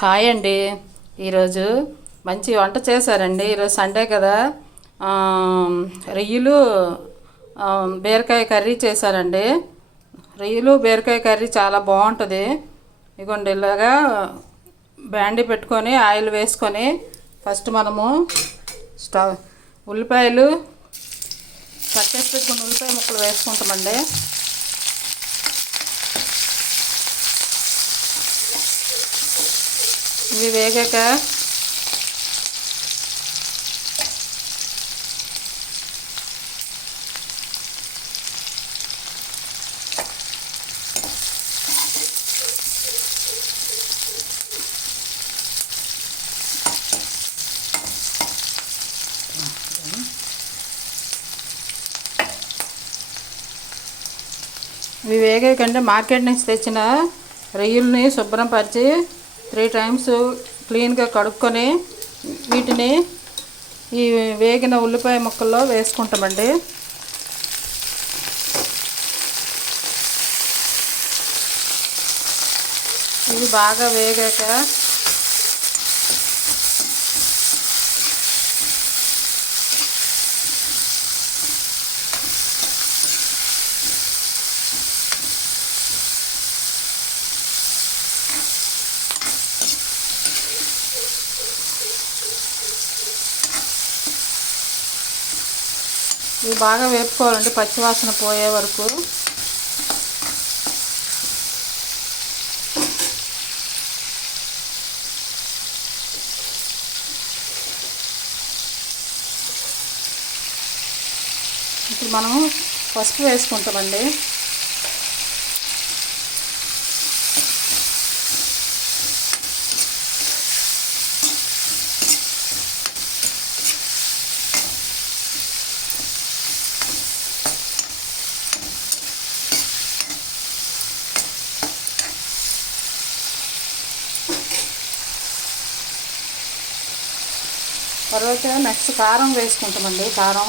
Hi అండి. ఈరోజు మంచి వంట చేశారండి. ఈరోజు సండే కదా. రొయ్యలు బీరకాయ కర్రీ చేశారండి. రొయ్యలు బీరకాయ కర్రీ చాలా బాగుంటుంది. ఇగోండి ఇలాగా బ్యాండీ పెట్టుకొని ఆయిల్ వేసుకొని ఫస్ట్ మనము ఉల్లిపాయలు కట్ చేసి పెట్టుకుని ఉల్లిపాయ ముక్కలు వేసుకుంటామండి. ఇవి వేగాక వేగాకంటే మార్కెట్ నుంచి తెచ్చిన రొయ్యల్ని శుభ్రం పరిచి 3 టైమ్స్ క్లీన్గా కడుక్కొని వీటిని ఈ వేగిన ఉల్లిపాయ ముక్కల్లో వేసుకుంటామండి. ఇవి బాగా వేగాక ఇవి బాగా వేపుకోవాలండి పచ్చివాసన పోయే వరకు. ఇప్పుడు మనము పసుపు వేసుకుంటామండి. తర్వాత నెక్స్ట్ కారం వేసుకుంటామండి. కారం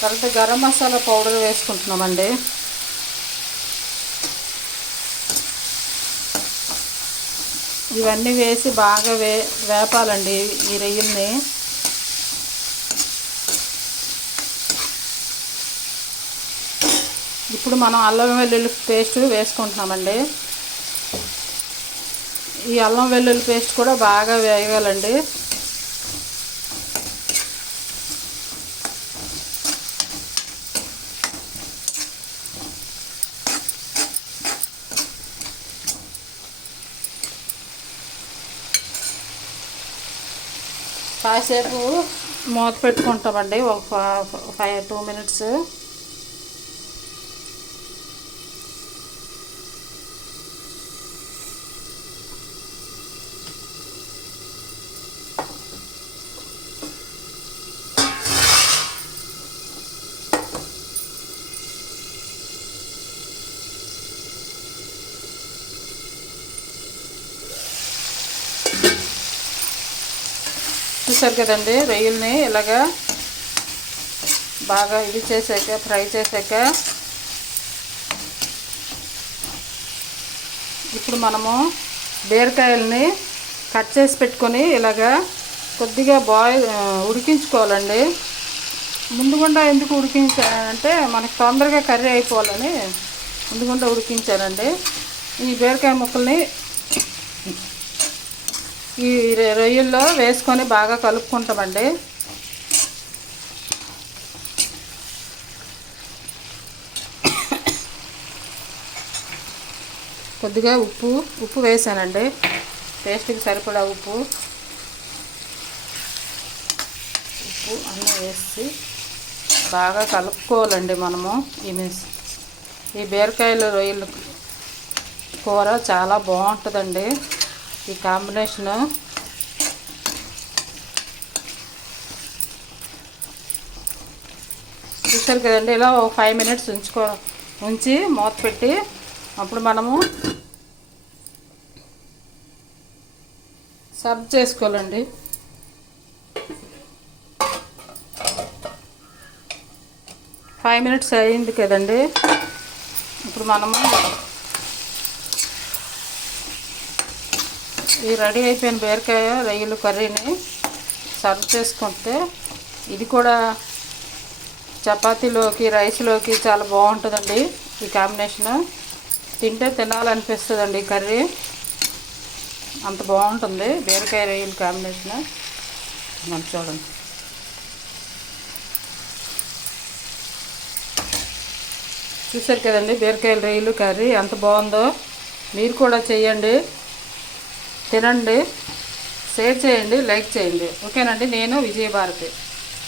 తర్వాత గరం మసాలా పౌడర్ వేసుకుంటున్నామండి. ఇవన్నీ వేసి బాగా వేపాలండి ఈ రొయ్యల్ని. ఇప్పుడు మనం అల్లం వెల్లుల్లి పేస్ట్ వేసుకుంటున్నామండి. ఈ అల్లం వెల్లుల్లి పేస్ట్ కూడా బాగా వేగాలండి. కాసేపు మూత పెట్టుకుంటామండి ఒక 2 మినిట్స్. చూసారు కదండి, రొయ్యల్ని ఇలాగా బాగా ఇది చేసాక ఫ్రై చేసాక ఇప్పుడు మనము బీరకాయలని కట్ చేసి పెట్టుకొని ఇలాగా కొద్దిగా ఉడికించుకోవాలండి. ముందుగుండా ఎందుకు ఉడికించానంటే మనకి తొందరగా కర్రీ అయిపోవాలని ముందుగుండా ఉడికించానండి. ఈ బీరకాయ ముక్కల్ని ఈ రొయ్యల్లో వేసుకొని బాగా కలుపుకుంటామండి. కొద్దిగా ఉప్పు వేసానండి, టేస్ట్కి సరిపడా ఉప్పు అన్నీ వేసి బాగా కలుపుకోవాలండి మనము. ఈ బీరకాయలు రొయ్యలు కూర చాలా బాగుంటుందండి. ఈ కాంబినేషను చూసారు కదండి. ఇలా ఒక 5 మినిట్స్ ఉంచి మూత పెట్టి అప్పుడు మనము సర్వ్ చేసుకోవాలండి. 5 మినిట్స్ అయింది కదండి. ఇప్పుడు మనము ఈ రెడీ అయిపోయిన బీరకాయ రొయ్యలు కర్రీని సర్వ్ చేసుకుంటే ఇది కూడా చపాతీలోకి రైస్లోకి చాలా బాగుంటుందండి. ఈ కాంబినేషను తింటే తినాలనిపిస్తుందండి. కర్రీ అంత బాగుంటుంది బీరకాయ రొయ్యలు కాంబినేషను. మనం చూడండి, చూసారు కదండి బీరకాయల రొయ్యలు కర్రీ ఎంత బాగుందో. మీరు కూడా చేయండి, తినండి, షేర్ చేయండి, లైక్ చేయండి. ఓకేనండి. నేను విజయభారతి.